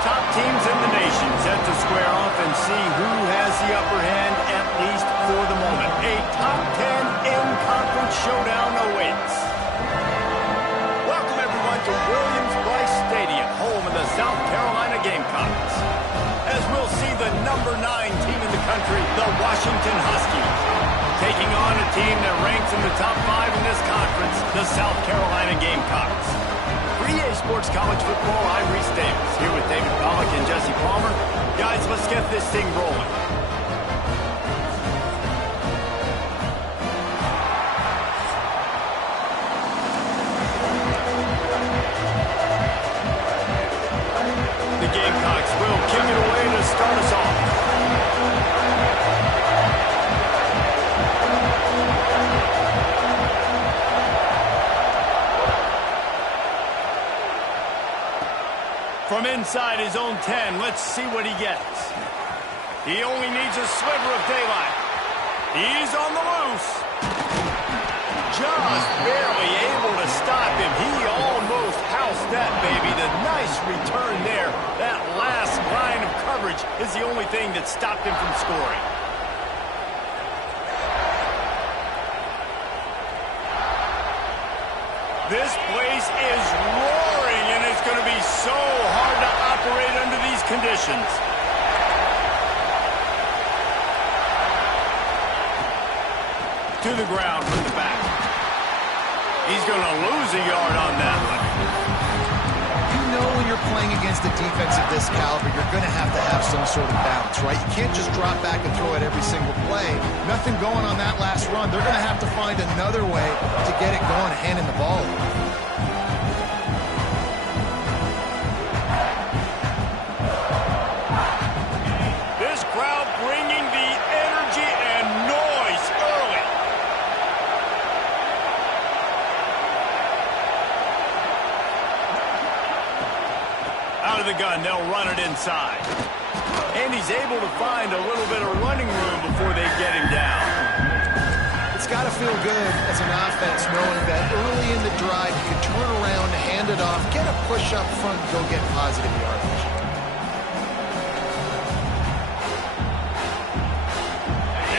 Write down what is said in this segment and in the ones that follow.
top teams in the nation set to square off and see who has the upper hand, at least for the moment. A top 10 in-conference showdown awaits. Welcome, everyone, to Williams-Brice Stadium, home of the South Carolina Gamecocks. As we'll see the number 9 team in the country, the Washington Huskies, taking on a team that ranks in the top 5 in this conference, the South Carolina Gamecocks. For EA Sports College Football, I'm Reese Davis, here with David Pollack and Jesse Palmer. Guys, let's get this thing rolling. The Gamecocks will kick it away to start us off. From inside his own 10, let's see what he gets. He only needs a sliver of daylight. He's on the loose. Just barely able to stop him. He almost housed that baby. The nice return there. That last line of coverage is the only thing that stopped him from scoring. This place is roaring, and it's going to be so hard to operate under these conditions. To the ground from the back. He's going to lose a yard on that one. You know when you're playing against a defense of this caliber, you're going to have some sort of balance, right? You can't just drop back and throw it every single play. Nothing going on that last run. They're going to have to find another way to get it going, handing the ball. This crowd bringing the energy and noise early. Out of the gun, they'll run it inside. And he's able to find a little bit of running room before they get him down. It's got to feel good as an offense knowing that early in the drive you can turn around, hand it off, get a push up front, and go get positive yardage.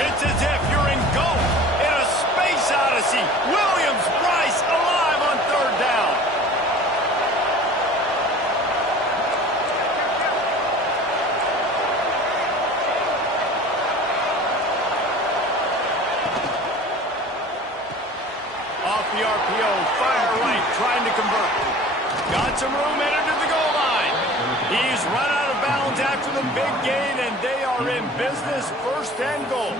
It's as if you're in golf in a space odyssey. Williams-Brice alive on third down. Off the RPO, fire right, trying to convert. Got some room, entered to the goal line. He's run out of bounds after the big gain, and they are in business, first and goal.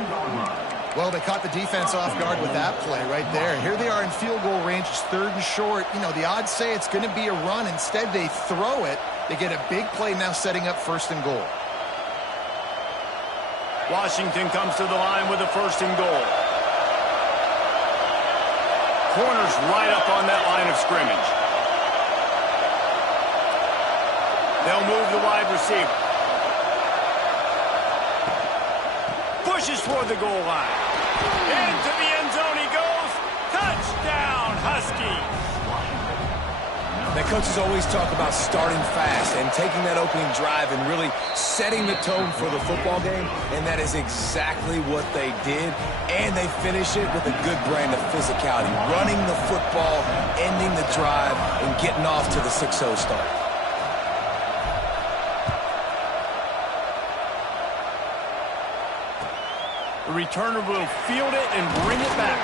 Well, they caught the defense off guard with that play right there. Here they are in field goal range. It's third and short. You know, the odds say it's going to be a run. Instead, they throw it. They get a big play now setting up first and goal. Washington comes to the line with a first and goal. Corners right up on that line of scrimmage. They'll move the wide receiver. Pushes toward the goal line. Into the end zone he goes. Touchdown, Huskies. The coaches always talk about starting fast and taking that opening drive and really setting the tone for the football game, and that is exactly what they did, and they finish it with a good brand of physicality, running the football, ending the drive, and getting off to the 6-0 start. The returner will field it and bring it back.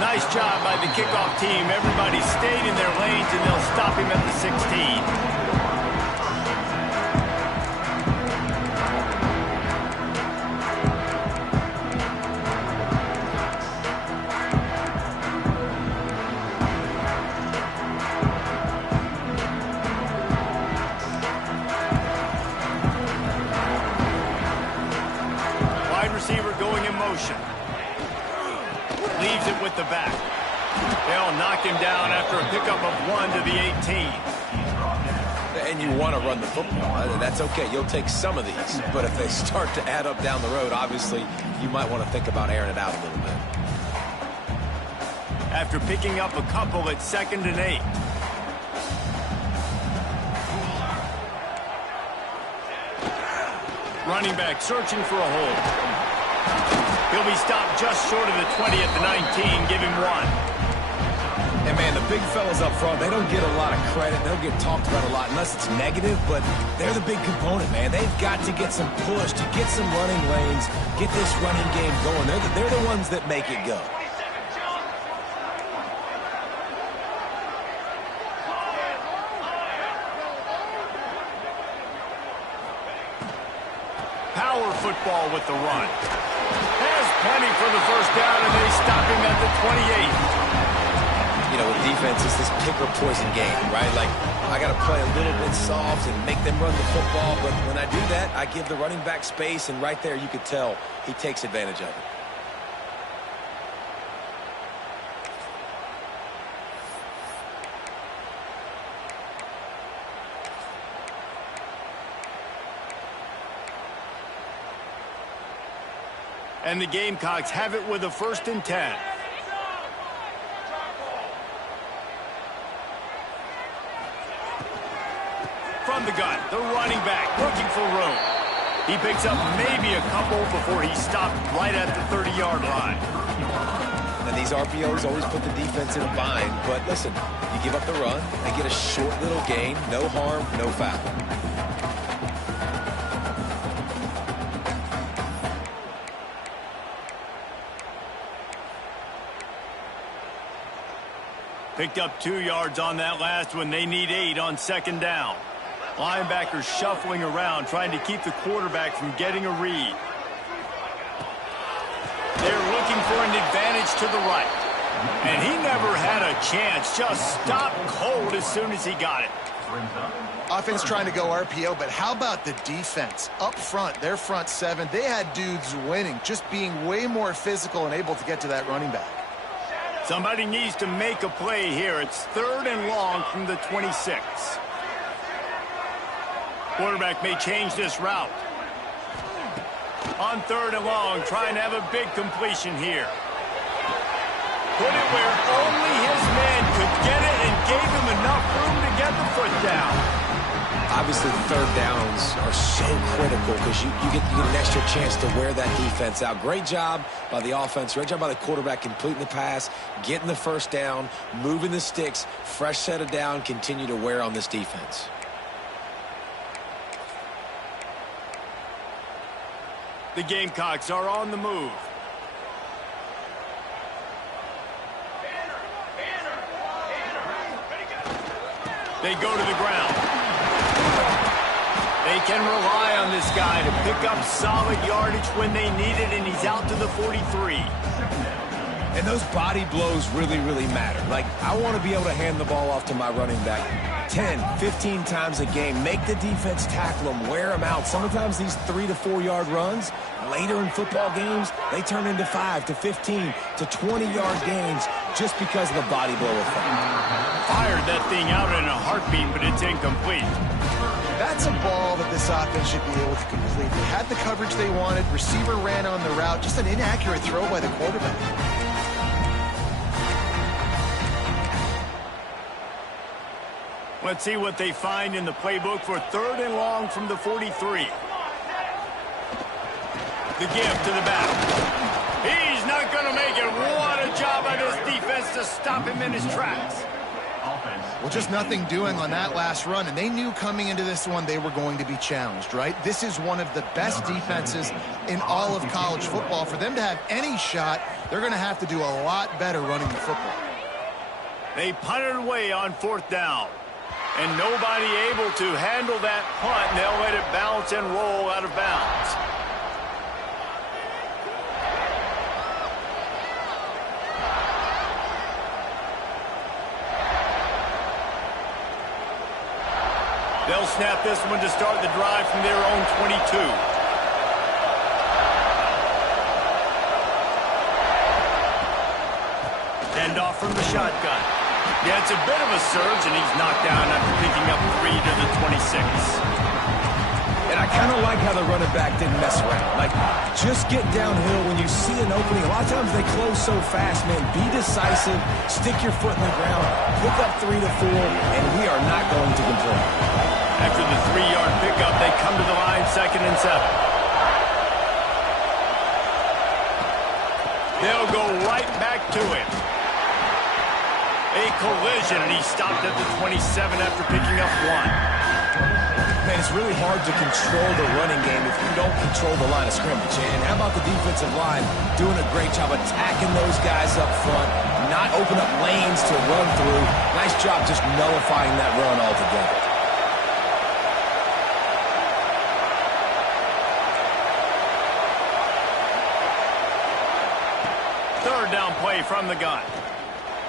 Nice job by the kickoff team. Everybody stayed in their lanes, and they'll stop him at the 16. Wide receiver going in motion. Leaves it with the back. They'll knock him down after a pickup of 1 to the 18. And you want to run the football. That's okay. You'll take some of these. But if they start to add up down the road, obviously, you might want to think about airing it out a little bit. After picking up a couple at 2nd and 8. Running back searching for a hole. He'll be stopped just short of the 20 at the 19. Give him 1. And, man, the big fellas up front, they don't get a lot of credit. They don't get talked about a lot unless it's negative, but they're the big component, man. They've got to get some push, to get some running lanes, get this running game going. They're the ones that make it go. Power football with the run. Has plenty for the first down, and they stop him at the 28. You know, with defense, it's this pick or poison game, right? Like, I got to play a little bit soft and make them run the football, but when I do that, I give the running back space, and right there you could tell he takes advantage of it. And the Gamecocks have it with a 1st and 10. From the gun, the running back looking for room. He picks up maybe a couple before he's stopped right at the 30-yard line. And these RPOs always put the defense in a bind, but listen, you give up the run, they get a short little gain, no harm, no foul. Picked up 2 yards on that last one. They need 8 on 2nd down. Linebackers shuffling around, trying to keep the quarterback from getting a read. They're looking for an advantage to the right. And he never had a chance. Just stopped cold as soon as he got it. Offense trying to go RPO, but how about the defense? Up front, their front 7, they had dudes winning, just being way more physical and able to get to that running back. Somebody needs to make a play here. It's 3rd and long from the 26. Quarterback may change this route. On 3rd and long, trying to have a big completion here. Put it where only his man could get it and gave him enough room to get the foot down. Obviously, 3rd downs are so critical because you get an extra chance to wear that defense out. Great job by the offense. Great job by the quarterback completing the pass, getting the 1st down, moving the sticks, fresh set of down, continue to wear on this defense. The Gamecocks are on the move. They go to the ground. They can rely on this guy to pick up solid yardage when they need it, and he's out to the 43. And those body blows really, really matter. Like, I want to be able to hand the ball off to my running back 10, 15 times a game. Make the defense tackle them, wear them out. Sometimes these 3 to 4 yard runs, later in football games, they turn into 5 to 15 to 20-yard gains just because of the body blow effect. Fired that thing out in a heartbeat, but it's incomplete. That's a ball that this offense should be able to complete. They had the coverage they wanted. Receiver ran on the route. Just an inaccurate throw by the quarterback. Let's see what they find in the playbook for 3rd and long from the 43. The give to the back. He's not going to make it. What a job by this defense to stop him in his tracks. Well, just nothing doing on that last run, and they knew coming into this one they were going to be challenged, right? This is one of the best defenses in all of college football. For them to have any shot, they're going to have to do a lot better running the football. They punted away on 4th down, and nobody able to handle that punt, and they'll let it bounce and roll out of bounds. They'll snap this one to start the drive from their own 22. End off from the shotgun. Yeah, it's a bit of a surge, and he's knocked down after picking up 3 to the 26. And I kind of like how the running back didn't mess around. Like, just get downhill when you see an opening. A lot of times they close so fast, man. Be decisive, stick your foot in the ground, pick up 3 to 4, and we are not going to complain. After the 3-yard pickup, they come to the line 2nd and 7. They'll go right back to him. A collision, and he stopped at the 27 after picking up 1. Man, it's really hard to control the running game if you don't control the line of scrimmage. And how about the defensive line doing a great job attacking those guys up front, not open up lanes to run through. Nice job just nullifying that run altogether. Third down play from the gun.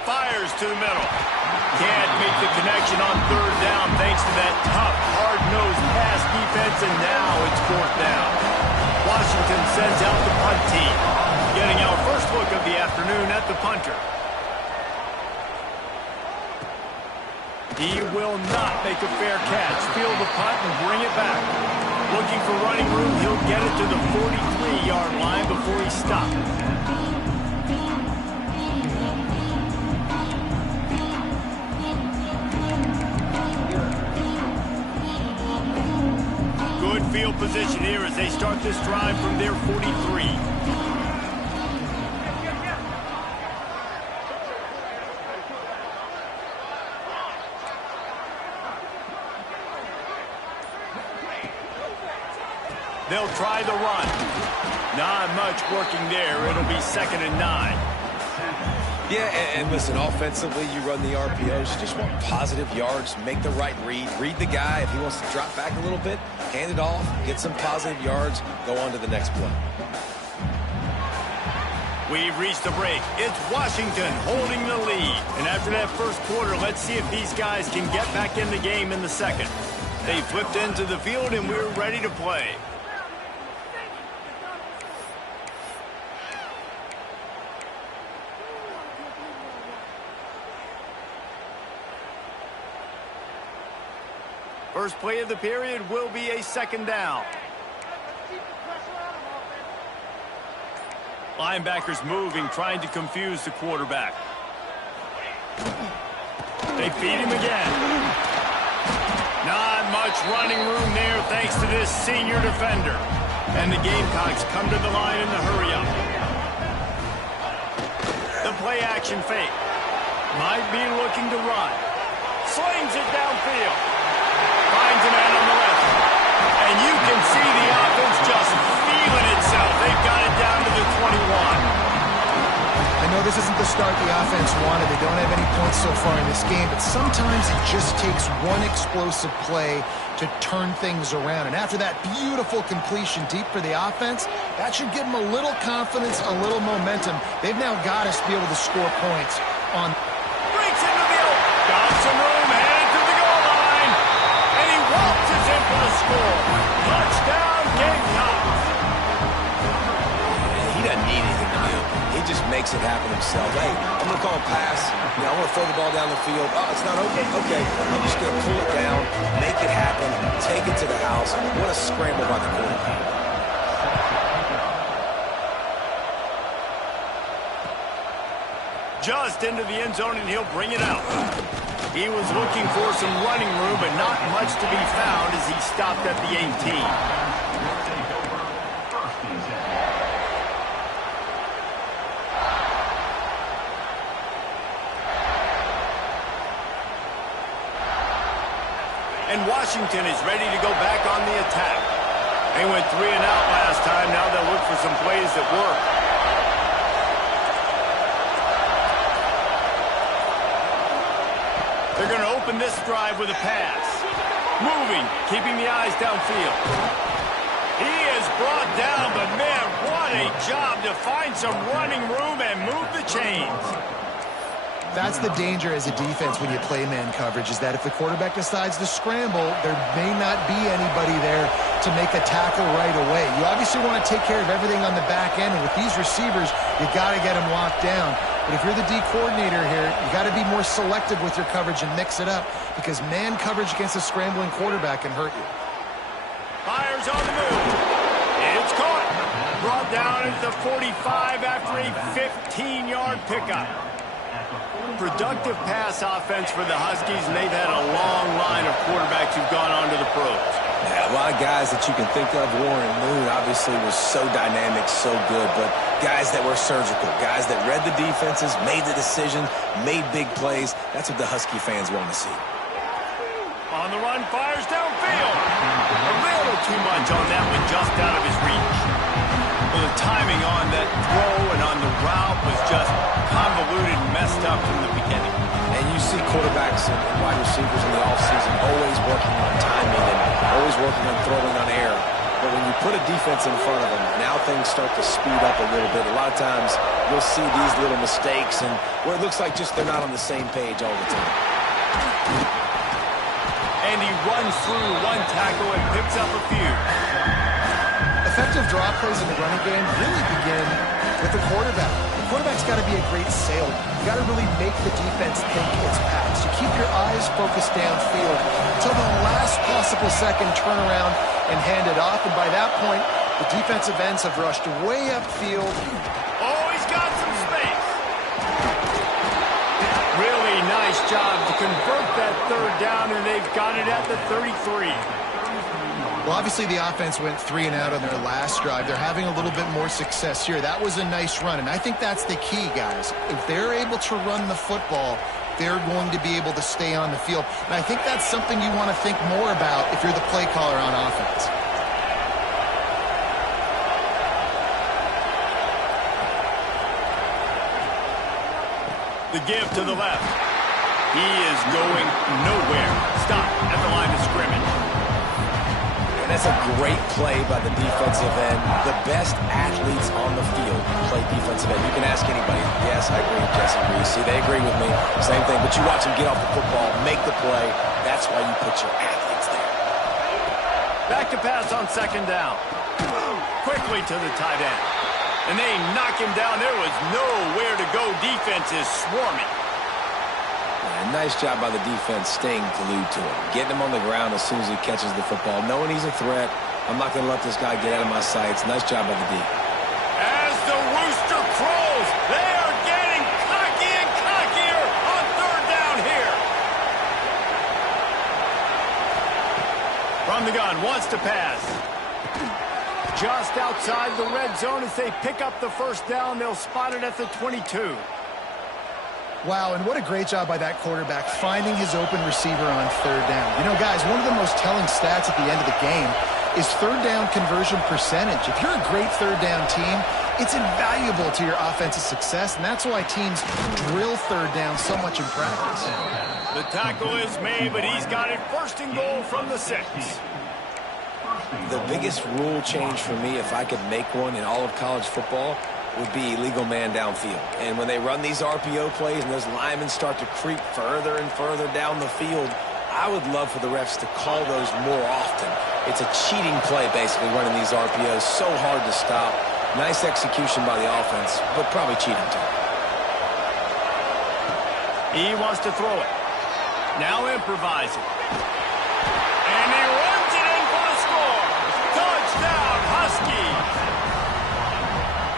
Fires to the middle. Can't make the connection on third down thanks to that tough, hard-nosed pass defense, and now it's fourth down. Washington sends out the punt team, getting our first look of the afternoon at the punter. He will not make a fair catch. Field the punt and bring it back. Looking for running room, he'll get it to the 43-yard line before he stops. Good field position here as they start this drive from their 43. They'll try the run. Not much working there. It'll be 2nd and 9. Yeah, and listen, offensively, you run the RPOs. You just want positive yards, make the right read the guy. If he wants to drop back a little bit, hand it off, get some positive yards, go on to the next play. We've reached the break. It's Washington holding the lead. And after that first quarter, let's see if these guys can get back in the game in the second. They flipped into the field, and we're ready to play. First play of the period will be a 2nd down. Linebackers moving, trying to confuse the quarterback. They feed him again. Not much running room there thanks to this senior defender. And the Gamecocks come to the line in the hurry-up. The play-action fake. Might be looking to run. Slings it downfield. Finds a man on the left. And you can see the offense just feeling itself. They've got it down to the 21. I know this isn't the start the offense wanted. They don't have any points so far in this game, but sometimes it just takes one explosive play to turn things around. And after that beautiful completion deep for the offense, that should give them a little confidence, a little momentum. They've now got to be able to score points on. Breaks into the open. Got some room, headed to the goal line. And he waltzes in for the score. Touchdown, Gamecocks. He doesn't need anything to do. He just makes it happen himself. Hey, I'm going to call a pass. I want to throw the ball down the field. Oh, it's not open? Okay. I'm just going to pull it down, make it happen, take it to the house. What a scramble by the quarterback. Just into the end zone, and he'll bring it out. He was looking for some running room, but not much to be found as he stopped at the 18. And Washington is ready to go back on the attack. They went 3 and out last time. Now they'll look for some plays that work. They're going to open this drive with a pass. Moving, keeping the eyes downfield. He is brought down, but man, what a job to find some running room and move the chains. That's the danger as a defense when you play man coverage, is that if the quarterback decides to scramble, there may not be anybody there to make a tackle right away. You obviously want to take care of everything on the back end, and with these receivers, you got to get them locked down. But if you're the D coordinator here, you got to be more selective with your coverage and mix it up, because man coverage against a scrambling quarterback can hurt you. Fires on the move. It's caught. Brought down at the 45 after a 15-yard pickup. Productive pass offense for the Huskies, and they've had a long line of quarterbacks who've gone on to the pros. Yeah, a lot of guys that you can think of. Warren Moon obviously was so dynamic, so good, but guys that were surgical, guys that read the defenses, made the decision, made big plays. That's what the Husky fans want to see. On the run, fires downfield. A little too much on that one, just out of his reach. Well, the timing on that throw and on the route was just convoluted and messed up from the beginning. And you see quarterbacks and wide receivers in the offseason always working on timing and always working on throwing on air. But when you put a defense in front of them, now things start to speed up a little bit. A lot of times you'll see these little mistakes and where it looks like just they're not on the same page all the time. And he runs through one tackle and picks up a few. Effective draw plays in the running game really begin with the quarterback. The quarterback's got to be a great sailor. You got to really make the defense think it's pass. You keep your eyes focused downfield until the last possible second, turn around and hand it off. And by that point, the defensive ends have rushed way upfield. Oh, he's got some space. Really nice job to convert that third down, and they've got it at the 33. Well, obviously the offense went 3 and out on their last drive. They're having a little bit more success here. That was a nice run, and I think that's the key, guys. If they're able to run the football, they're going to be able to stay on the field. And I think that's something you want to think more about if you're the play caller on offense. The give to the left. He is going nowhere. Stop at the line of scrimmage. And that's a great play by the defensive end. The best athletes on the field play defensive end. You can ask anybody. Yes, I agree, Jesse Reese. See, they agree with me. Same thing. But you watch them get off the football, make the play. That's why you put your athletes there. Back to pass on second down. Quickly to the tight end. And they knock him down. There was nowhere to go. Defense is swarming. Yeah, nice job by the defense staying glued to him. Getting him on the ground as soon as he catches the football. Knowing he's a threat. I'm not going to let this guy get out of my sights. Nice job by the D. As the rooster crows, they are getting cocky and cockier on third down here. From the gun, wants to pass. Just outside the red zone as they pick up the first down. They'll spot it at the 22. Wow, and what a great job by that quarterback finding his open receiver on third down. You know, guys, one of the most telling stats at the end of the game is third down conversion percentage. If you're a great third down team, it's invaluable to your offensive success, and that's why teams drill third down so much in practice. The tackle is made, but he's got it first and goal from the 6. The biggest rule change for me, if I could make one in all of college football, would be illegal man downfield. And when they run these RPO plays and those linemen start to creep further and further down the field, I would love for the refs to call those more often. It's a cheating play, basically, running these RPOs. So hard to stop. Nice execution by the offense, but probably cheating too. He wants to throw it. Now improvising. And he runs it in for the score. Touchdown, Huskies.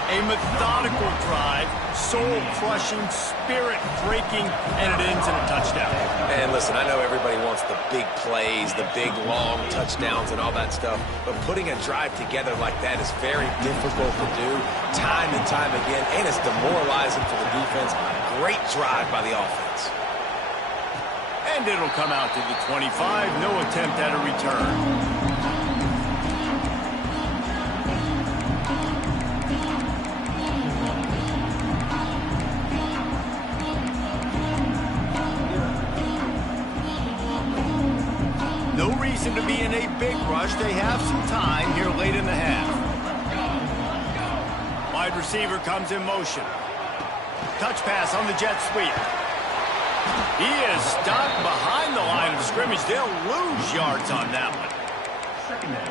A methodical drive, soul-crushing, spirit-breaking, and it ends in a touchdown. And listen, I know everybody wants the big plays, the big, long touchdowns and all that stuff, but putting a drive together like that is very difficult to do time and time again, and it's demoralizing for the defense. Great drive by the offense. And it'll come out to the 25. No attempt at a return. No reason to be in a big rush. They have some time here late in the half. Wide receiver comes in motion. Touch pass on the jet sweep. He is stopped behind the line of scrimmage. They'll lose yards on that one.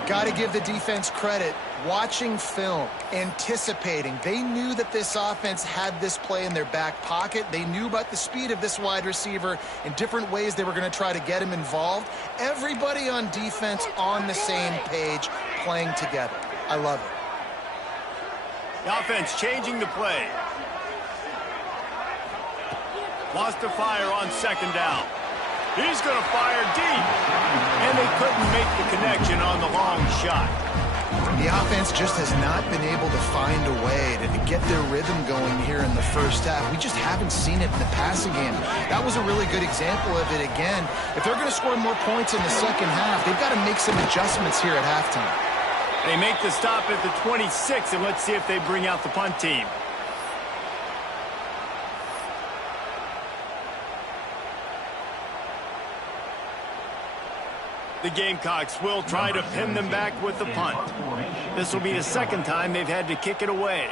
Got to give the defense credit. Watching film, anticipating. They knew that this offense had this play in their back pocket. They knew about the speed of this wide receiver and different ways they were going to try to get him involved. Everybody on defense on the same page, playing together. I love it. The offense changing the play. Wants to fire on second down. He's going to fire deep. And they couldn't make the connection on the long shot. The offense just has not been able to find a way to get their rhythm going here in the first half. We just haven't seen it in the passing game. That was a really good example of it again. If they're going to score more points in the second half, they've got to make some adjustments here at halftime. They make the stop at the 26, and let's see if they bring out the punt team. The Gamecocks will try to pin them back with the punt. This will be the second time they've had to kick it away.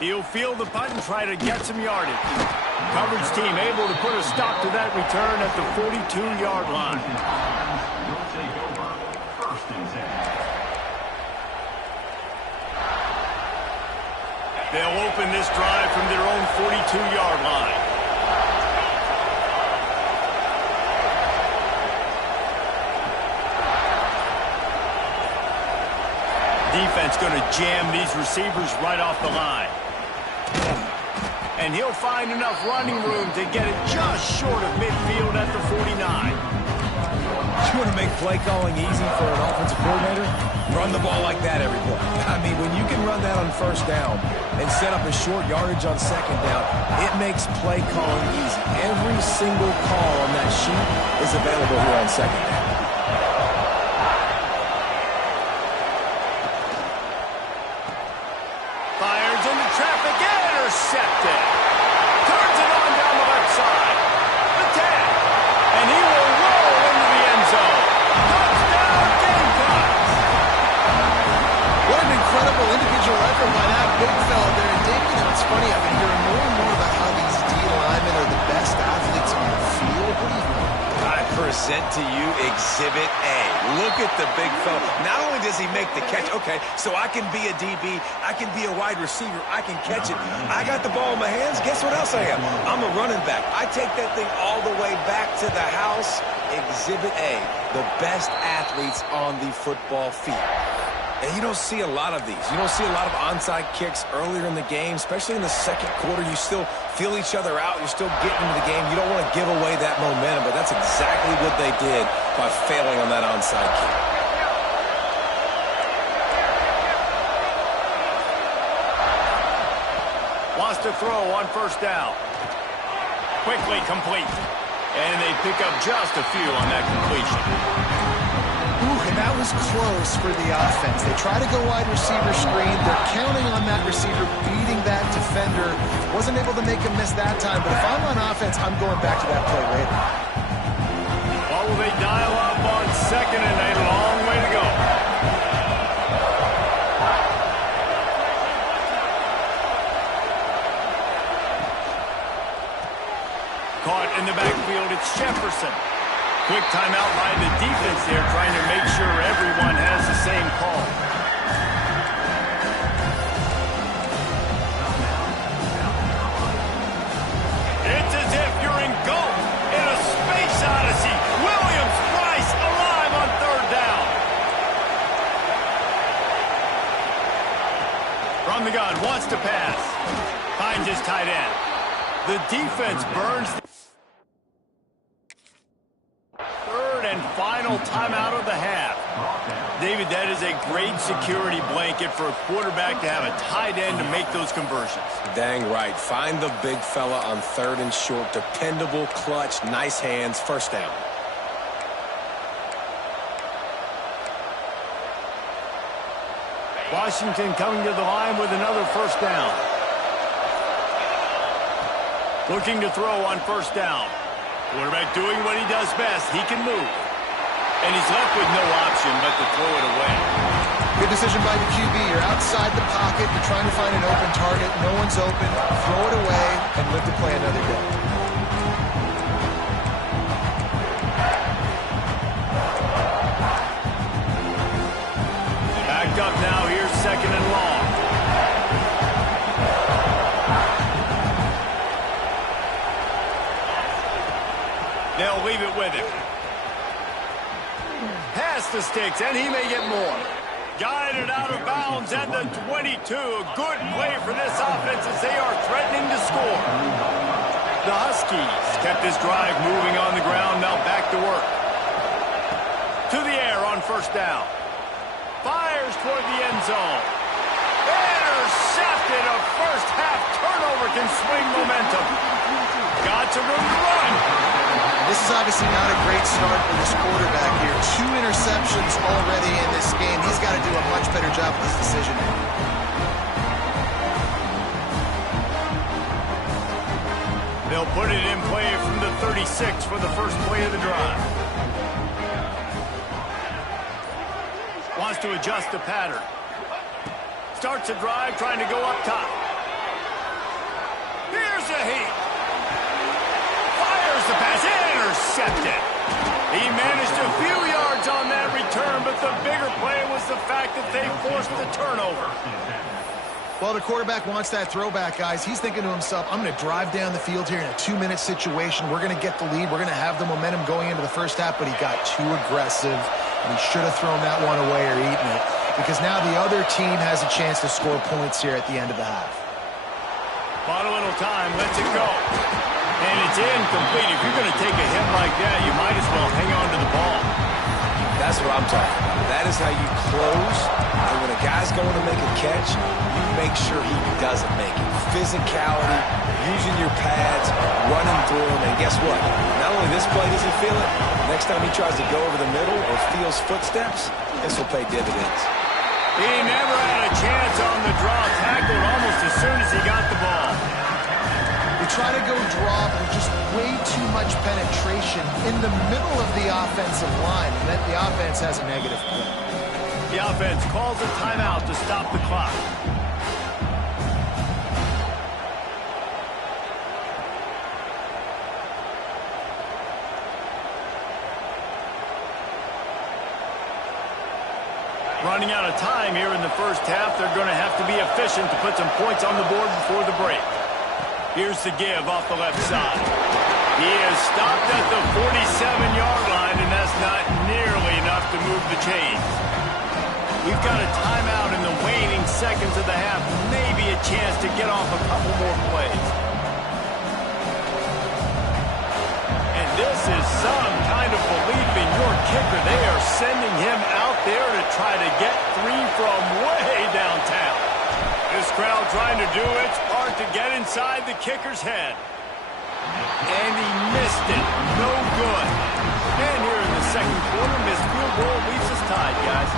He'll field the punt and try to get some yardage. Coverage team able to put a stop to that return at the 42-yard line. They'll open this drive from their own 42-yard line. Defense going to jam these receivers right off the line. And he'll find enough running room to get it just short of midfield at the 49. You want to make play calling easy for an offensive coordinator? Run the ball like that every play. I mean, when you can run that on first down and set up a short yardage on second down, it makes play calling easy. Every single call on that sheet is available here on second down. Fires into traffic, intercepted. Turns it on down the left side. The 10. And he will roll into the end zone. Touchdown, Gamecocks! What an incredible individual effort by that big fella there. And David, you know, it's funny, I've been hearing more and more about how these D linemen are the best athletes on the field. What do you think? I present to you Exhibit A. Look at the big fella. Not only does he make the catch, okay, so I can be a DB, I can be a wide receiver, I can catch it. I got the ball in my hands. Guess what else I am? I'm a running back. I take that thing all the way back to the house. Exhibit A, the best athletes on the football field. And you don't see a lot of these. You don't see a lot of onside kicks earlier in the game, especially in the second quarter. You still feel each other out. You're still getting into the game. You don't want to give away that momentum, but that's exactly what they did by failing on that onside kick. Wants to throw on first down. Quickly complete. And they pick up just a few on that completion. Ooh, and that was close for the offense. They try to go wide receiver screen. They're counting on that receiver beating that defender. Wasn't able to make him miss that time, but if I'm on offense, I'm going back to that play later. Well, will they dial up on second and a long way to go? Caught in the backfield, it's Jefferson. Quick timeout by the defense there, trying to make sure everyone has the same call. It's as if you're engulfed in a space odyssey. Williams-Brice alive on third down. From the gun, wants to pass. Finds his tight end. The defense burns the and final timeout of the half. David, that is a great security blanket for a quarterback to have a tight end to make those conversions. Dang right. Find the big fella on third and short. Dependable, clutch, nice hands, first down. Washington coming to the line with another first down. Looking to throw on first down. Quarterback doing what he does best. He can move. And he's left with no option but to throw it away. Good decision by the QB. You're outside the pocket. You're trying to find an open target. No one's open. Throw it away and live to play another day. Backed up now. Here's second and long. They'll leave it with him. Pass the sticks, and he may get more. Guided out of bounds at the 22. A good play for this offense as they are threatening to score. The Huskies kept this drive moving on the ground, now back to work. To the air on first down. Fires toward the end zone. Intercepted. A first half turnover can swing momentum. Got some room to run. This is obviously not a great start for this quarterback here. 2 interceptions already in this game. He's got to do a much better job with his decision. They'll put it in play from the 36 for the first play of the drive. Wants to adjust the pattern. Starts a drive trying to go up top. Here's a heat. Fires the pass. Intercepted. He managed a few yards on that return, but the bigger play was the fact that they forced the turnover. Well, the quarterback wants that throwback, guys. He's thinking to himself, I'm going to drive down the field here in a 2-minute situation. We're going to get the lead. We're going to have the momentum going into the first half, but he got too aggressive, and he should have thrown that one away or eaten it, because now the other team has a chance to score points here at the end of the half. Bought a little time, lets it go. And it's incomplete. If you're going to take a hit like that, you might as well hang on to the ball. That's what I'm talking about. That is how you close. And when a guy's going to make a catch, you make sure he doesn't make it. Physicality, using your pads, running through them. And guess what? Not only this play does he feel it, next time he tries to go over the middle or feels footsteps, this will pay dividends. He never had a chance on the draw. Tackled almost as soon as he got the ball. They try to go draw, but there's just way too much penetration in the middle of the offensive line, and then the offense has a negative play. The offense calls a timeout to stop the clock. Running out of time here in the first half. They're going to have to be efficient to put some points on the board before the break. Here's the give off the left side. He is stopped at the 47-yard line, and that's not nearly enough to move the chains. We've got a timeout in the waning seconds of the half. Maybe a chance to get off a couple more plays. And this is some kind of belief in your kicker. They are sending him out there to try to get 3 from way downtown. This crowd trying to do its part to get inside the kicker's head. And he missed it. No good. And here in the second quarter, missed field goal leaves us tied, guys.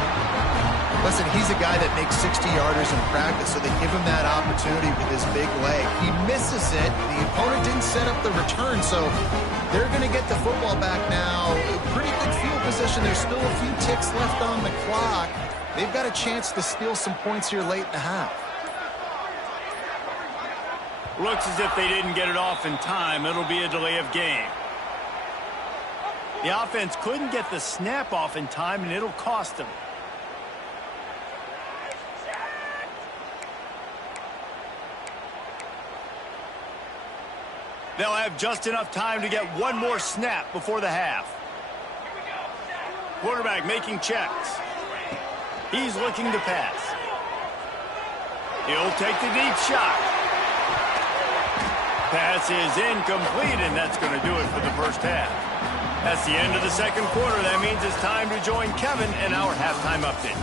Listen, he's a guy that makes 60-yarders in practice, so they give him that opportunity with his big leg. He misses it. The opponent didn't set up the return, so they're going to get the football back now. Pretty good field position. There's still a few ticks left on the clock. They've got a chance to steal some points here late in the half. Looks as if they didn't get it off in time. It'll be a delay of game. The offense couldn't get the snap off in time, and it'll cost them. They'll have just enough time to get one more snap before the half. Quarterback making checks. He's looking to pass. He'll take the deep shot. Pass is incomplete, and that's going to do it for the first half. That's the end of the second quarter. That means it's time to join Kevin in our halftime update.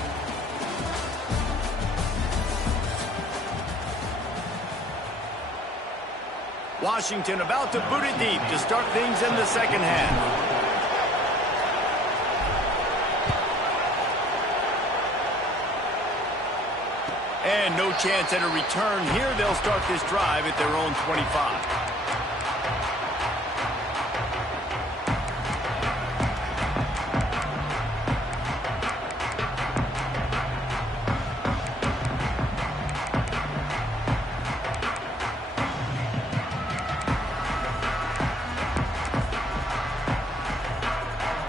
Washington about to boot it deep to start things in the second half. And no chance at a return here. They'll start this drive at their own 25.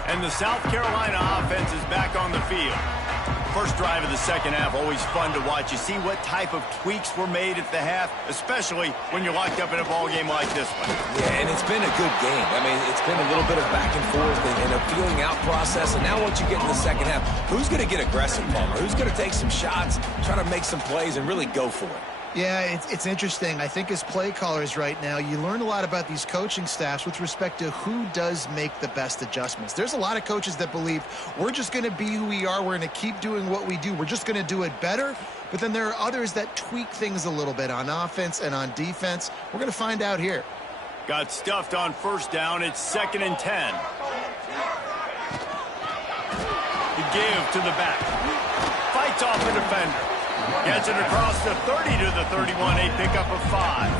And the South Carolina offense is back on the field. first drive of the second half, always fun to watch. You see what type of tweaks were made at the half, especially when you're locked up in a ball game like this one. Yeah, and it's been a good game. I mean, it's been a little bit of back and forth and a feeling out process. And now once you get in the second half, who's going to get aggressive, Palmer? Who's going to take some shots, try to make some plays, and really go for it? Yeah, it's interesting. I think as play callers right now, you learn a lot about these coaching staffs with respect to who does make the best adjustments. There's a lot of coaches that believe we're just going to be who we are. We're going to keep doing what we do. We're just going to do it better. But then there are others that tweak things a little bit on offense and on defense. We're going to find out here. Got stuffed on first down. It's 2nd and 10. The give to the back. Fights off the defender. Gets it across the 30 to the 31, a pickup of 5.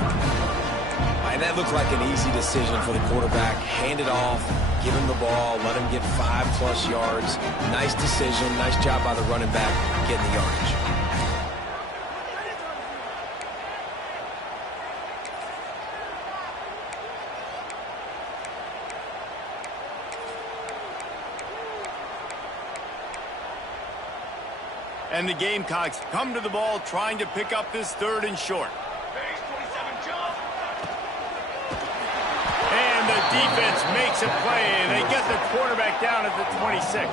And that looked like an easy decision for the quarterback. Hand it off, give him the ball, let him get 5+ yards. Nice decision, nice job by the running back getting the yardage. And the Gamecocks come to the ball trying to pick up this 3rd and short. And the defense makes a play, and they get the quarterback down at the 26.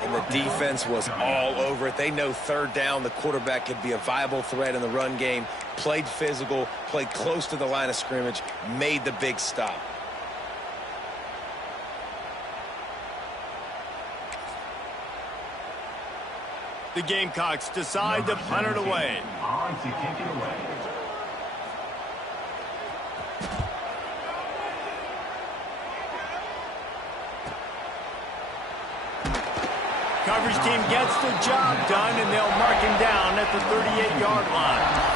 And the defense was all over it. They know 3rd down, the quarterback could be a viable threat in the run game. Played physical, played close to the line of scrimmage, made the big stop. The Gamecocks decide to punt it away. Coverage team gets the job done, and they'll mark him down at the 38-yard line.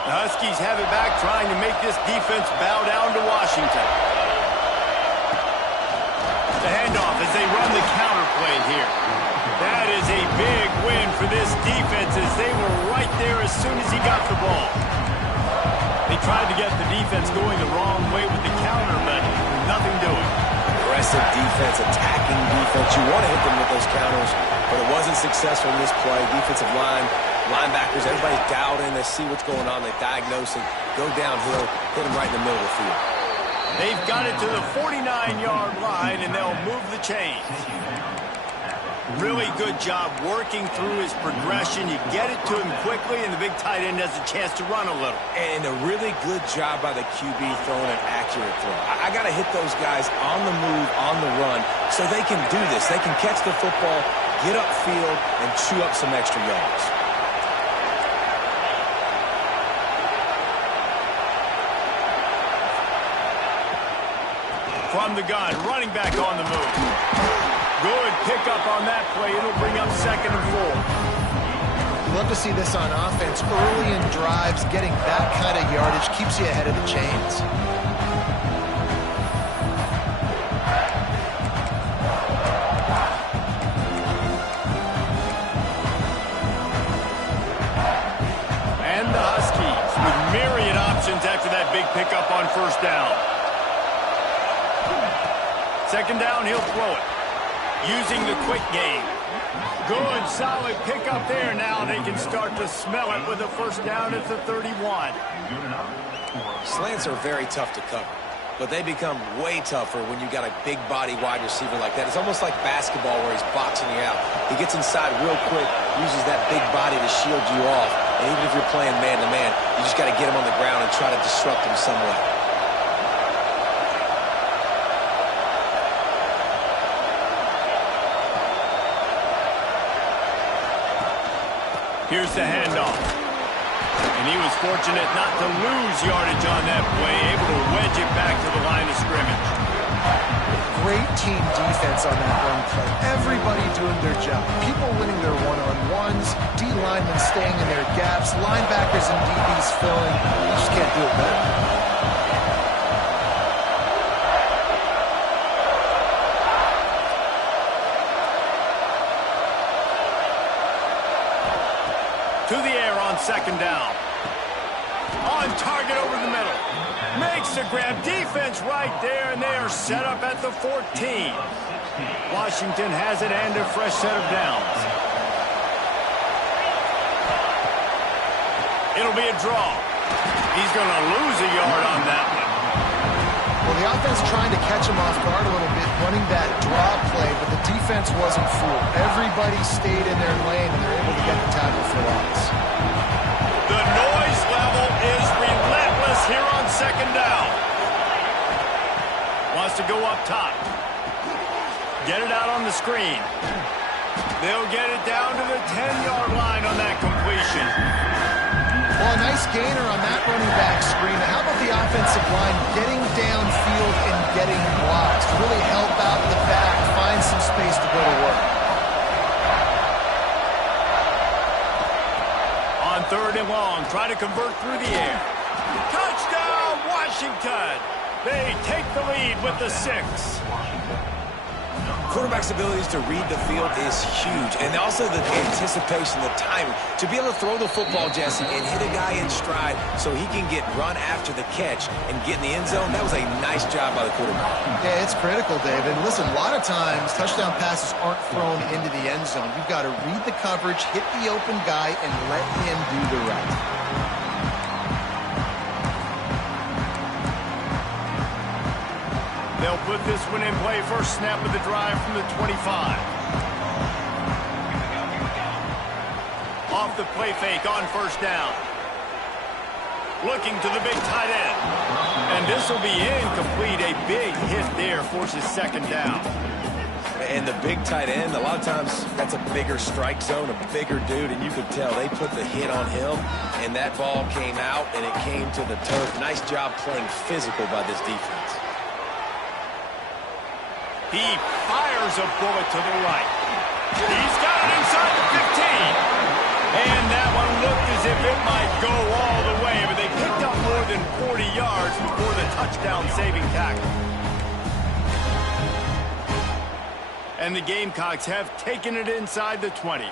The Huskies have it back, trying to make this defense bow down to Washington. The handoff as they run the counter play here. That is a big win for this defense as they were right there as soon as he got the ball. They tried to get the defense going the wrong way with the counter, but nothing doing. Aggressive defense, attacking defense. You want to hit them with those counters, but it wasn't successful in this play. Defensive line, linebackers, everybody's dialed in. They see what's going on. They diagnose it, go downhill, hit them right in the middle of the field. They've got it to the 49-yard line, and they'll move the chains. Really good job working through his progression. You get it to him quickly, and the big tight end has a chance to run a little. And a really good job by the QB throwing an accurate throw. I got to hit those guys on the move, on the run, so they can do this. They can catch the football, get upfield, and chew up some extra yards. From the gun, running back on the move. Good pickup on that play. It'll bring up 2nd and 4. Love to see this on offense. Early in drives, getting that kind of yardage keeps you ahead of the chains. And the Huskies with myriad options after that big pickup on first down. 2nd down, he'll throw it. Using the quick game. Good, solid pickup there. Now they can start to smell it with a first down at the 31. Slants are very tough to cover, but they become way tougher when you got a big body wide receiver like that. It's almost like basketball where he's boxing you out. He gets inside real quick, uses that big body to shield you off. And even if you're playing man-to-man, you just got to get him on the ground and try to disrupt him some way. Here's the handoff. And he was fortunate not to lose yardage on that play, able to wedge it back to the line of scrimmage. Great team defense on that run play. Everybody doing their job. People winning their one-on-ones, D linemen staying in their gaps, linebackers and DBs filling. You just can't do it better. To the air on 2nd down. target over the middle. Makes the grab. Defense right there, and they are set up at the 14. Washington has it and a fresh set of downs. It'll be a draw. He's going to lose a yard on that one. Well, the offense trying to catch him off guard a little bit, running that draw play, but the defense wasn't fooled. Everybody stayed in their lane, and they're able to get the tackle for loss. The noise level is relentless here on second down. Wants to go up top. Get it out on the screen. They'll get it down to the 10-yard line on that completion. Well, a nice gainer on that running back screen. How about the offensive line getting downfield and getting blocks to really help out the back, find some space to go to work? On 3rd and long, try to convert through the air. Touchdown, Washington! They take the lead with the 6. Quarterback's abilities to read the field is huge, and also the anticipation, the timing. To be able to throw the football, Jesse, and hit a guy in stride so he can get run after the catch and get in the end zone, that was a nice job by the quarterback. Yeah, it's critical, David. Listen, a lot of times touchdown passes aren't thrown into the end zone. You've got to read the coverage, hit the open guy, and let him do the rest. They'll put this one in play. First snap of the drive from the 25. Off the play fake on first down. Looking to the big tight end. And this will be incomplete. A big hit there forces second down. And the big tight end, a lot of times that's a bigger strike zone, a bigger dude, and you could tell they put the hit on him, and that ball came out, and it came to the turf. Nice job playing physical by this defense. He fires a bullet to the right. He's got it inside the 15. And that one looked as if it might go all the way, but they picked up more than 40 yards before the touchdown-saving tackle. And the Gamecocks have taken it inside the 20.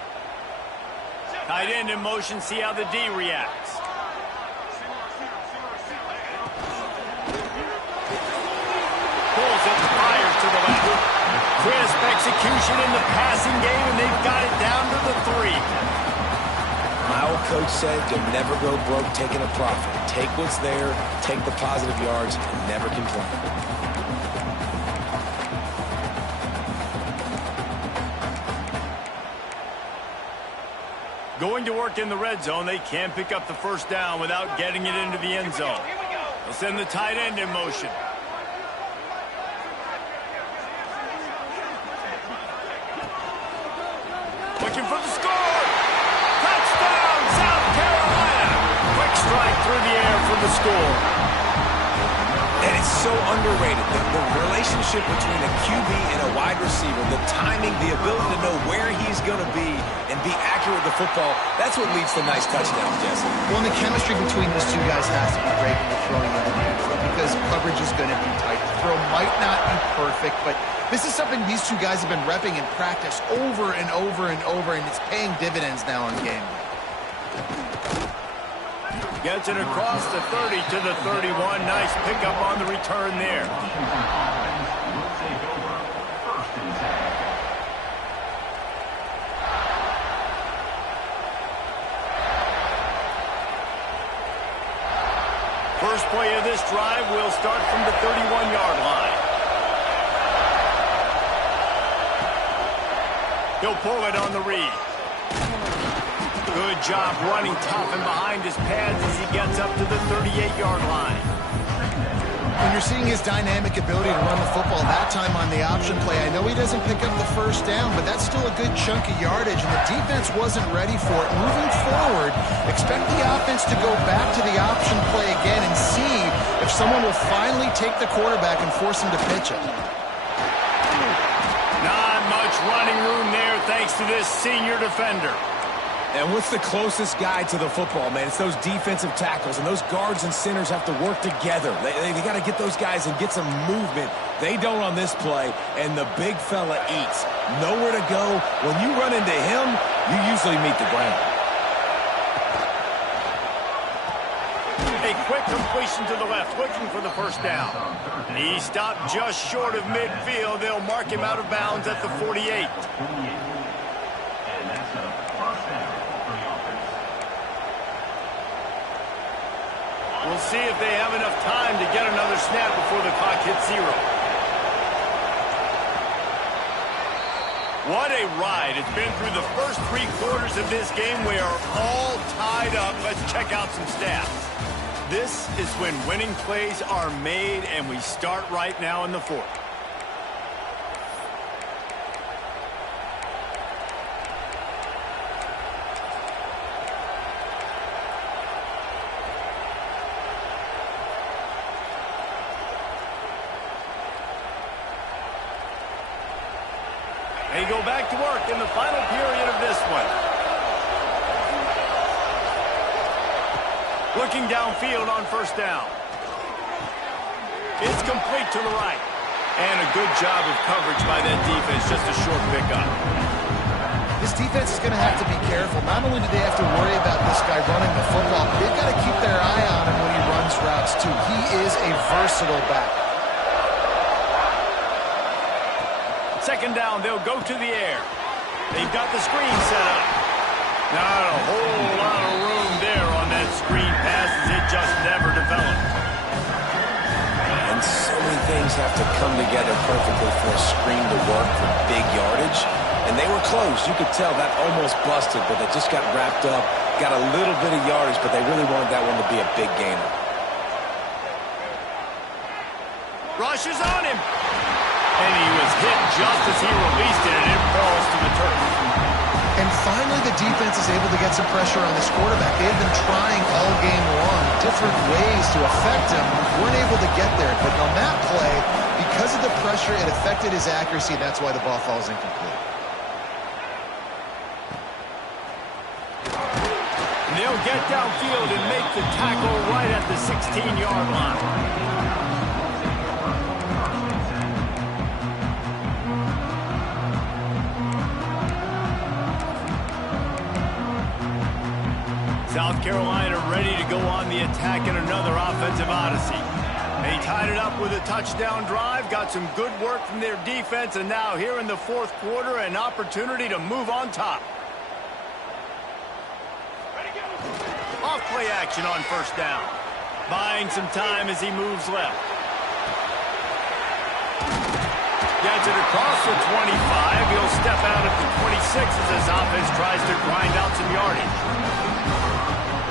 Tight end in motion, see how the D reacts. Pulls it, fires to the left. Crisp execution in the passing game, and they've got it down to the 3. My old coach said you'll never go broke taking a profit. Take what's there, take the positive yards, and never complain. Going to work in the red zone, they can't pick up the first down without getting it into the end zone. They'll send the tight end in motion. Looking for the score! Touchdown, South Carolina! Quick strike through the air for the score. And it's so underrated. The relationship between a QB and a wide receiver, the timing, the ability to know where he's going to be and be accurate with the football, that's what leads to nice touchdowns, Jesse. Well, and the chemistry between those two guys has to be great when you're throwing into the end zone because coverage is going to be tight. The throw might not be perfect, but this is something these two guys have been repping in practice over and over and over, and it's paying dividends now on game day. Gets it across the 30 to the 31. Nice pickup on the return there. First play of this drive will start from the 31-yard line. He'll pull it on the read. Good job running tough and behind his pads as he gets up to the 38-yard line. When you're seeing his dynamic ability to run the football that time on the option play, I know he doesn't pick up the first down, but that's still a good chunk of yardage, and the defense wasn't ready for it. Moving forward, expect the offense to go back to the option play again and see if someone will finally take the quarterback and force him to pitch it. Not much running room there thanks to this senior defender. And what's the closest guy to the football, man? It's those defensive tackles, and those guards and centers have to work together. They got to get those guys and get some movement. They don't on this play, and the big fella eats. Nowhere to go. When you run into him, you usually meet the ground. A quick completion to the left, looking for the first down. He stopped just short of midfield. They'll mark him out of bounds at the 48. We'll see if they have enough time to get another snap before the clock hits 0. What a ride. It's been through the first 3 quarters of this game. We are all tied up. Let's check out some stats. This is when winning plays are made, and we start right now in the 4th. They go back to work in the final period of this one. Looking downfield on first down. It's complete to the right. And a good job of coverage by that defense, just a short pickup. This defense is going to have to be careful. Not only do they have to worry about this guy running the football, but they've got to keep their eye on him when he runs routes too. He is a versatile back. Second down, they'll go to the air. They've got the screen set up. Not a whole lot of room there on that screen pass as it just never developed. And so many things have to come together perfectly for a screen to work for big yardage. And they were close. You could tell that almost busted, but they just got wrapped up, got a little bit of yardage, but they really wanted that one to be a big gainer. Rush is on him. And he was hit just as he released it, and it falls to the turf. And finally, the defense is able to get some pressure on this quarterback. They've been trying all game long, different ways to affect him. Weren't able to get there. But on that play, because of the pressure, it affected his accuracy, and that's why the ball falls incomplete. And they'll get downfield and make the tackle right at the 16-yard line. South Carolina ready to go on the attack in another offensive odyssey. They tied it up with a touchdown drive, got some good work from their defense, and now here in the 4th quarter, an opportunity to move on top. Off play action on first down. Buying some time as he moves left. Gets it across the 25. He'll step out at the 26 as his offense tries to grind out some yardage.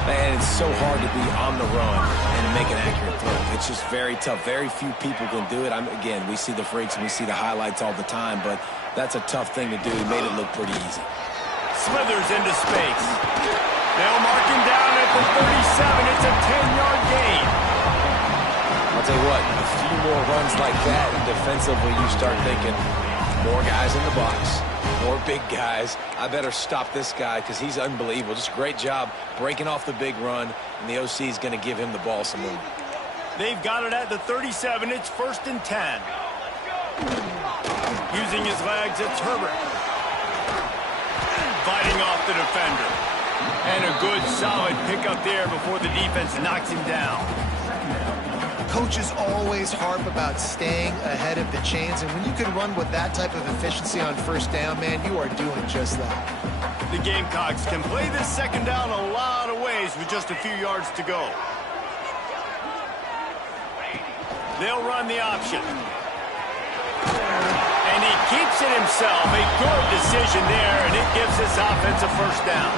Man, it's so hard to be on the run and make an accurate throw. It's just very tough. Very few people can do it. Again, we see the freaks and we see the highlights all the time, but that's a tough thing to do. He made it look pretty easy. Slithers into space. They'll mark him down at the 37. It's a 10-yard gain. I'll tell you what, a few more runs like that, and defensively you start thinking, more guys in the box. More big guys. I better stop this guy because he's unbelievable. Just a great job breaking off the big run, and the OC is going to give him the ball some more. They've got it at the 37. It's 1st and 10. Using his legs, it's Herbert. Fighting off the defender. And a good, solid pickup there before the defense knocks him down. Coaches always harp about staying ahead of the chains, and when you can run with that type of efficiency on first down, man, you are doing just that. The Gamecocks can play this second down a lot of ways with just a few yards to go. They'll run the option. And he keeps it himself. A good decision there, and it gives this offense a first down.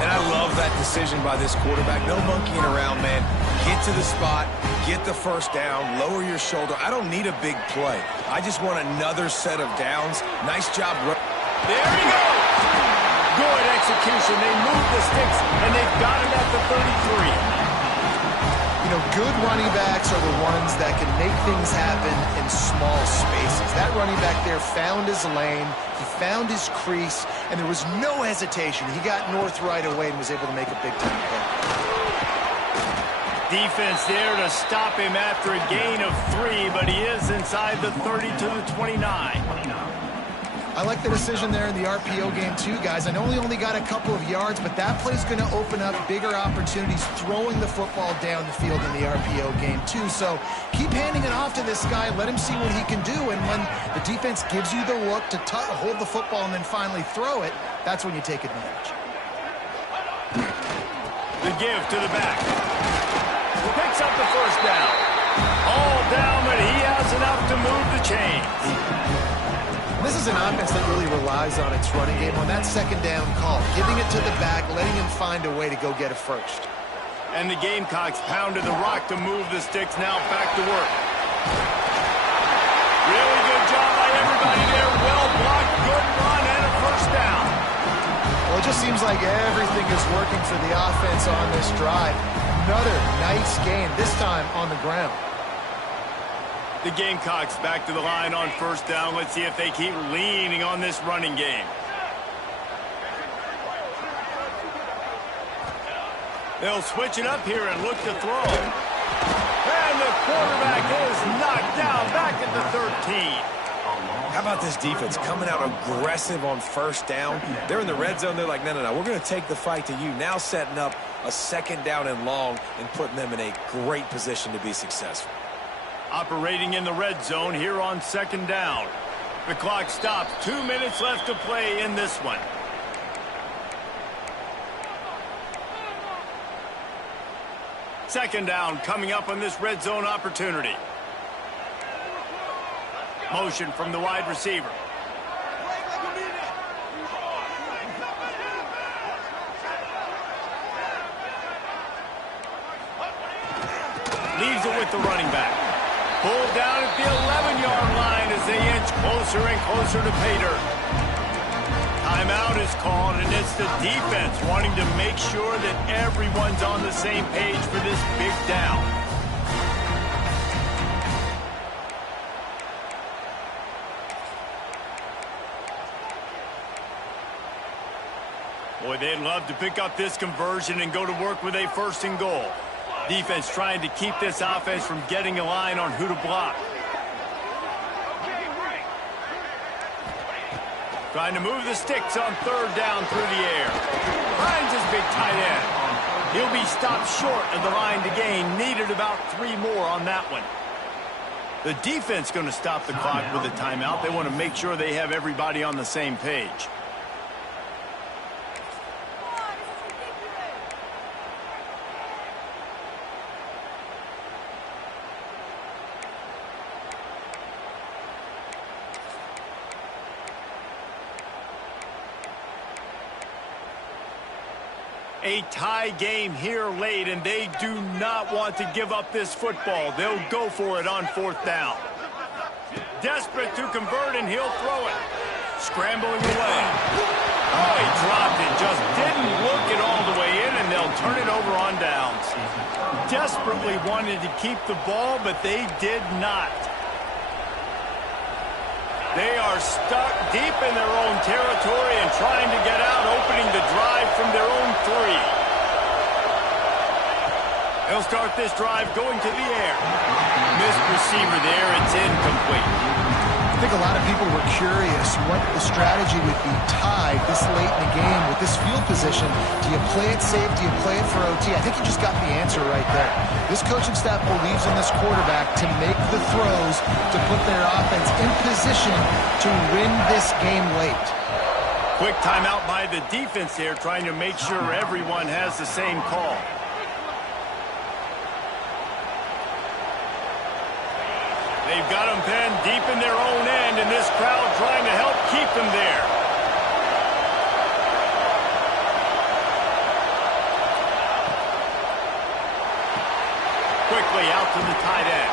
And I love that decision by this quarterback. No monkeying around, man. Get to the spot, get the first down, lower your shoulder. I don't need a big play. I just want another set of downs. Nice job. There he goes. Good execution. They move the sticks, and they've got it at the 33. You know, good running backs are the ones that can make things happen in small spaces. That running back there found his lane, he found his crease, and there was no hesitation. He got north right away and was able to make a big-time play. Defense there to stop him after a gain of 3, but he is inside the 30 to the 29. I like the decision there in the RPO game too, guys. I know he only got a couple of yards, but that play's going to open up bigger opportunities throwing the football down the field in the RPO game too. So keep handing it off to this guy. Let him see what he can do. And when the defense gives you the look to hold the football and then finally throw it, that's when you take advantage. The give to the back. Picks up the first down. All down, but he has enough to move the chains. This is an offense that really relies on its running game on that second down call, giving it to the back, letting him find a way to go get a first. And the Gamecocks pounded the rock to move the sticks, now back to work. Really good job by everybody there. Well blocked, good run, and a first down. Well, it just seems like everything is working for the offense on this drive. Another nice game, this time on the ground. The Gamecocks back to the line on first down. Let's see if they keep leaning on this running game. They'll switch it up here and look to throw. And the quarterback is knocked down back at the 13. How about this defense coming out aggressive on first down? They're in the red zone. They're like, no, we're going to take the fight to you. Now setting up a second down and long and putting them in a great position to be successful. Operating in the red zone here on second down. The clock stops. 2 minutes left to play in this one. Second down coming up on this red zone opportunity. Motion from the wide receiver. Leaves it with the running back. Pulled down at the 11-yard line as they inch closer and closer to pay dirt. Timeout is called, and it's the defense wanting to make sure that everyone's on the same page for this big down. Boy, they'd love to pick up this conversion and go to work with a first and goal. Defense trying to keep this offense from getting a line on who to block. Trying to move the sticks on third down through the air. Finds his big tight end. He'll be stopped short of the line to gain. Needed about 3 more on that one. The defense going to stop the clock with a timeout. They want to make sure they have everybody on the same page. A tie game here late, and they do not want to give up this football. They'll go for it on fourth down. Desperate to convert, and he'll throw it. Scrambling away. Oh, he dropped it. Just didn't look it all the way in, and they'll turn it over on downs. Desperately wanted to keep the ball, but they did not. They are stuck deep in their own territory and trying to get out, opening the drive from their own 3. They'll start this drive going to the air. Missed receiver there. It's incomplete. I think a lot of people were curious what the strategy would be tied this late in the game with this field position. Do you play it safe? Do you play it for OT? I think you just got the answer right there. This coaching staff believes in this quarterback to make the throws to put their offense in position to win this game late. Quick timeout by the defense there, trying to make sure everyone has the same call. They've got them pinned deep in their own end, and this crowd trying to help keep them there. Quickly out to the tight end.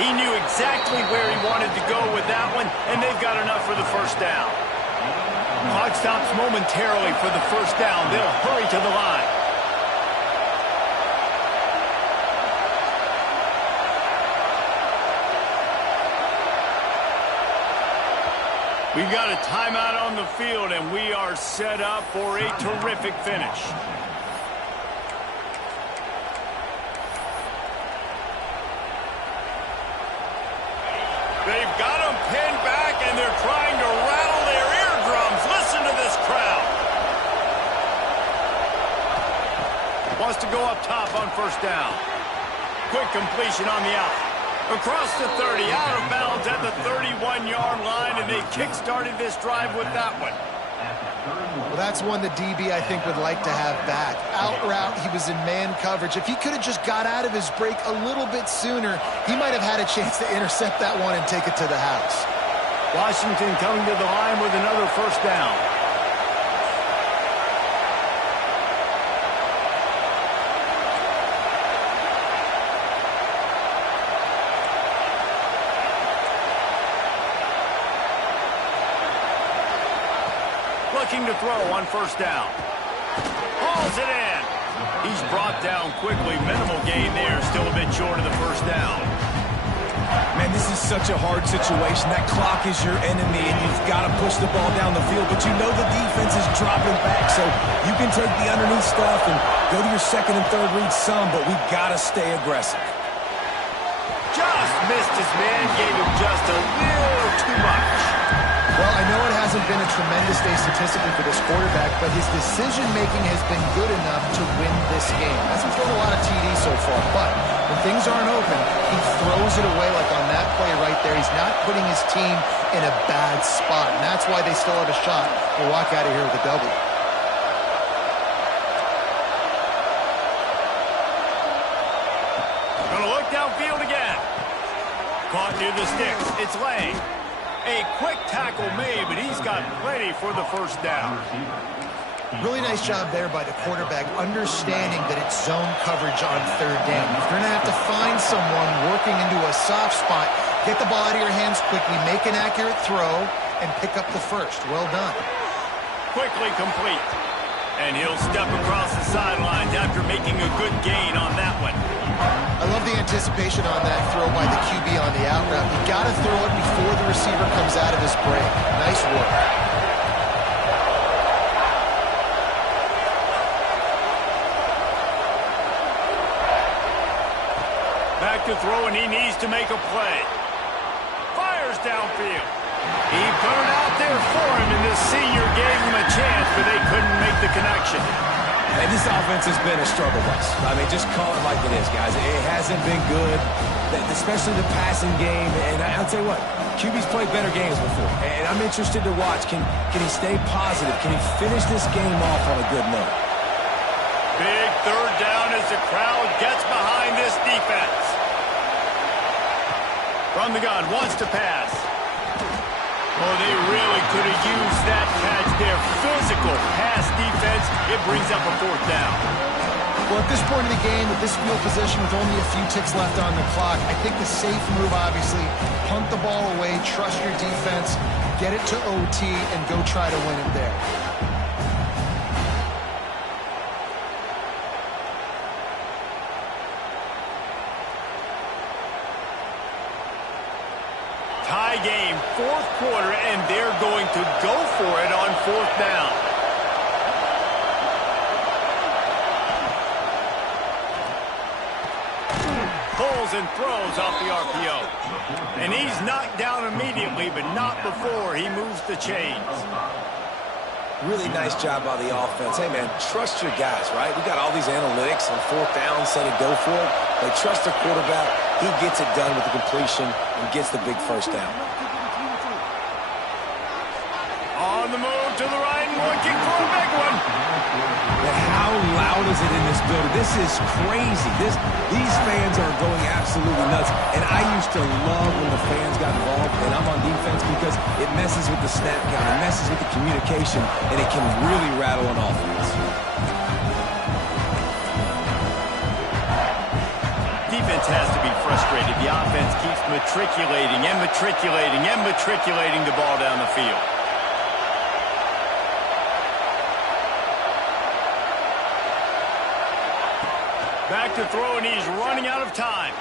He knew exactly where he wanted to go with that one, and they've got enough for the first down. Clock stops momentarily for the first down. They'll hurry to the line. We've got a timeout on the field, and we are set up for a terrific finish. They've got him pinned back, and they're trying to Wants to go up top on first down. Quick completion on the out. Across the 30, out of bounds at the 31-yard line, and they kick-started this drive with that one. Well, that's one the DB, I think, would like to have back. Out route, he was in man coverage. If he could have just got out of his break a little bit sooner, he might have had a chance to intercept that one and take it to the house. Washington coming to the line with another first down. Looking to throw on first down. Hauls it in. He's brought down quickly. Minimal gain there. Still a bit short of the first down. Man, this is such a hard situation. That clock is your enemy, and you've got to push the ball down the field. But you know the defense is dropping back, so you can take the underneath stuff and go to your second and third read some, but we've got to stay aggressive. Just missed his man. Gave him just a little too much. Well, I know it hasn't been a tremendous day statistically for this quarterback, but his decision-making has been good enough to win this game. Hasn't thrown a lot of TDs so far, but when things aren't open, he throws it away like on that play right there. He's not putting his team in a bad spot, and that's why they still have a shot to walk out of here with a W. Gonna look downfield again. Caught near the sticks. It's Lang. A quick tackle made, but he's got plenty for the first down. Really nice job there by the quarterback, understanding that it's zone coverage on third down. If you're going to have to find someone working into a soft spot, get the ball out of your hands quickly, make an accurate throw, and pick up the first. Well done. Quickly complete. And he'll step across the sidelines after making a good gain on that one. I love the anticipation on that throw by the QB on the out route. You got to throw it before the receiver comes out of his break. Nice work. Back to throw, and he needs to make a play. Fires downfield. He put it out there for him, and this senior gave him a chance, but they couldn't make the connection. And this offense has been a struggle bus. I mean, just call it like it is, guys. It hasn't been good, especially the passing game. And I'll tell you what, QB's played better games before. And I'm interested to watch. Can he stay positive? Can he finish this game off on a good note? Big third down as the crowd gets behind this defense. From the gun, wants to pass. Oh, they really could have used that catch there. Physical pass defense. It brings up a fourth down. Well, at this point in the game, with this field position with only a few ticks left on the clock, I think the safe move, obviously, punt the ball away, trust your defense, get it to OT, and go try to win it there. Tie game, fourth quarter, and they're going to go for it on fourth down. Pulls and throws off the RPO. And he's knocked down immediately, but not before he moves the chains. Really nice job by the offense. Hey, man, trust your guys, right? We got all these analytics on fourth down, said to go for it. They trust the quarterback. He gets it done with the completion and gets the big first down. On the move to the right and looking for a big one. But how loud is it in this building? This is crazy. These fans are going absolutely nuts. And I used to love when the fans got involved, and I'm on defense because it messes with the snap count, it messes with the communication, and it can really rattle an offense. Defense has to be frustrated. The offense keeps matriculating and matriculating and matriculating the ball down the field. Back to throw, and he's running out of time.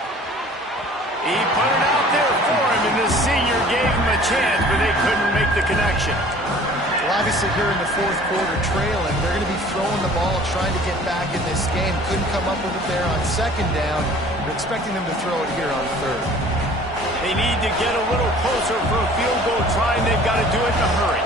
He put it out there for him, and the senior gave him a chance, but they couldn't make the connection. Well, obviously here in the fourth quarter trailing, they're going to be throwing the ball, trying to get back in this game. Couldn't come up with it there on second down. We're expecting them to throw it here on third. They need to get a little closer for a field goal try, and they've got to do it in a hurry.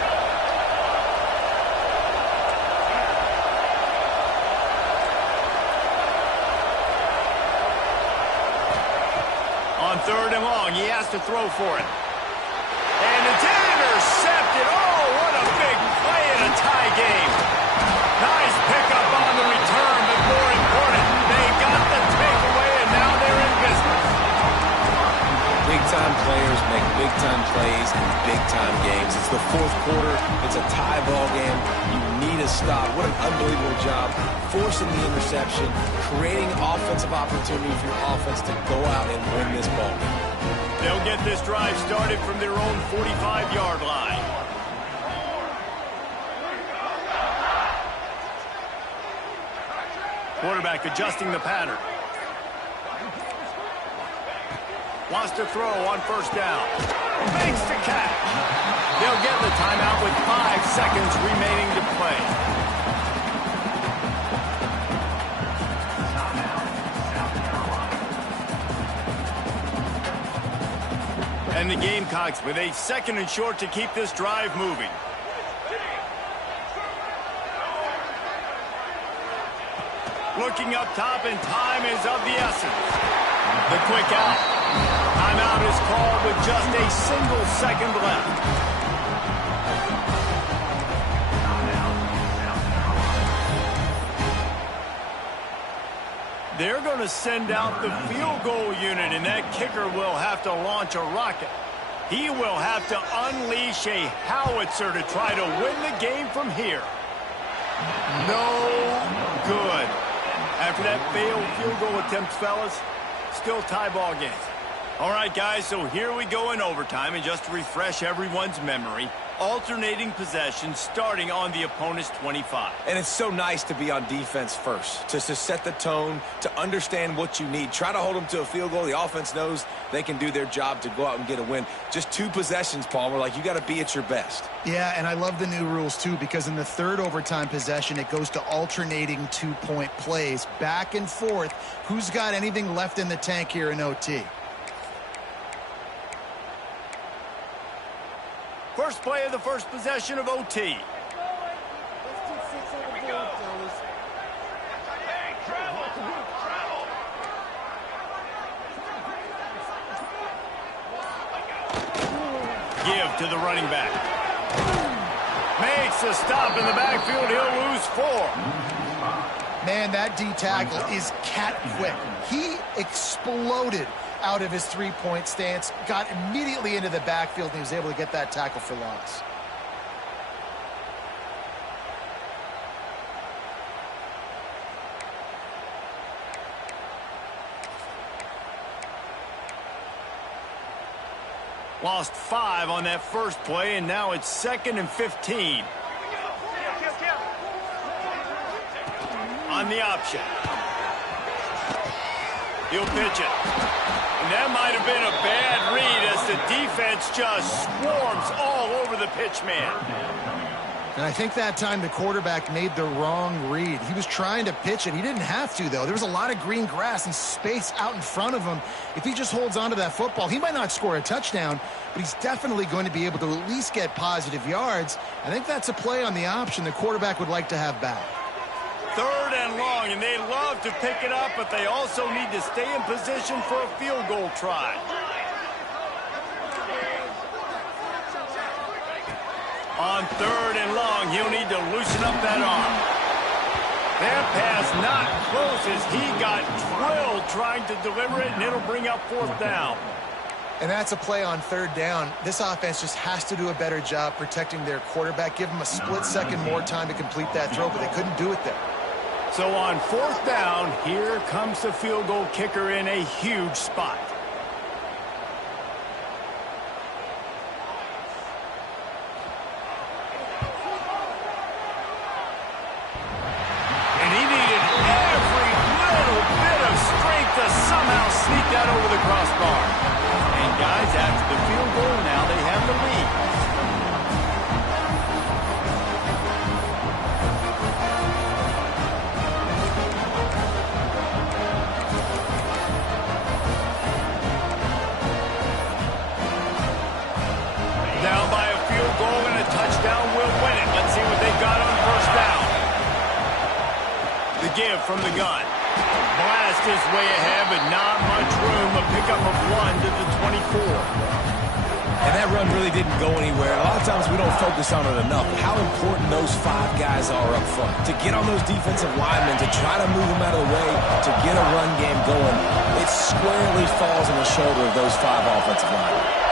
3rd and long. He has to throw for it. And it's intercepted. Oh, what a big play in a tie game. Nice pickup on the return, but more important, they got the takeaway, and now they're in business. Big-time players make big-time plays in big-time games. It's the 4th quarter. It's a tie ball game. You need a stop. What an unbelievable job forcing the interception, creating offensive opportunity for your offense to go out and win this ball game. They'll get this drive started from their own 45-yard line. Quarterback adjusting the pattern. Wants to throw on 1st down. Makes the catch. They'll get the timeout with 5 seconds remaining to play. And the Gamecocks with a 2nd and short to keep this drive moving. Looking up top, and time is of the essence. The quick out. Timeout is called with just a single second left. They're going to send out the field goal unit, and that kicker will have to launch a rocket. He will have to unleash a howitzer to try to win the game from here. No good. After that failed field goal attempt, fellas, still tie ball game. All right, guys, so here we go in overtime, and just to refresh everyone's memory, alternating possessions starting on the opponent's 25. And it's so nice to be on defense first, to set the tone, to understand what you need. Try to hold them to a field goal. The offense knows they can do their job to go out and get a win. Just 2 possessions, Palmer, like you got to be at your best. Yeah, and I love the new rules, too, because in the 3rd overtime possession, it goes to alternating 2-point plays, back and forth. Who's got anything left in the tank here in OT? First play of the first possession of OT. Give to the running back. Makes a stop in the backfield. He'll lose 4. Man, that D tackle is cat quick. He exploded out of his 3-point stance, got immediately into the backfield, and he was able to get that tackle for loss. Lost 5 on that first play, and now it's 2nd and 15. On the option. He'll pitch it. And that might have been a bad read as the defense just swarms all over the pitch man. And I think that time the quarterback made the wrong read. He was trying to pitch it. He didn't have to, though. There was a lot of green grass and space out in front of him. If he just holds on to that football, he might not score a touchdown, but he's definitely going to be able to at least get positive yards. I think that's a play on the option the quarterback would like to have back. 3rd and long, and they love to pick it up, but they also need to stay in position for a field goal try. On 3rd and long, he'll need to loosen up that arm. That pass not close as he got drilled trying to deliver it, and it'll bring up 4th down. And that's a play on 3rd down. This offense just has to do a better job protecting their quarterback. Give him a split second more time to complete that throw, but they couldn't do it there. So on 4th down, here comes the field goal kicker in a huge spot. And he needed every little bit of strength to somehow sneak that over the crossbar. And guys, after the field goal, now they have the lead. Down by a field goal and a touchdown will win it. Let's see what they've got on 1st down. The give from the gun. Blast his way ahead, but not much room. A pickup of 1 to the that run really didn't go anywhere. A lot of times we don't focus on it enough. How important those 5 guys are up front. To get on those defensive linemen, to try to move them out of the way, to get a run game going, it squarely falls on the shoulder of those 5 offensive linemen.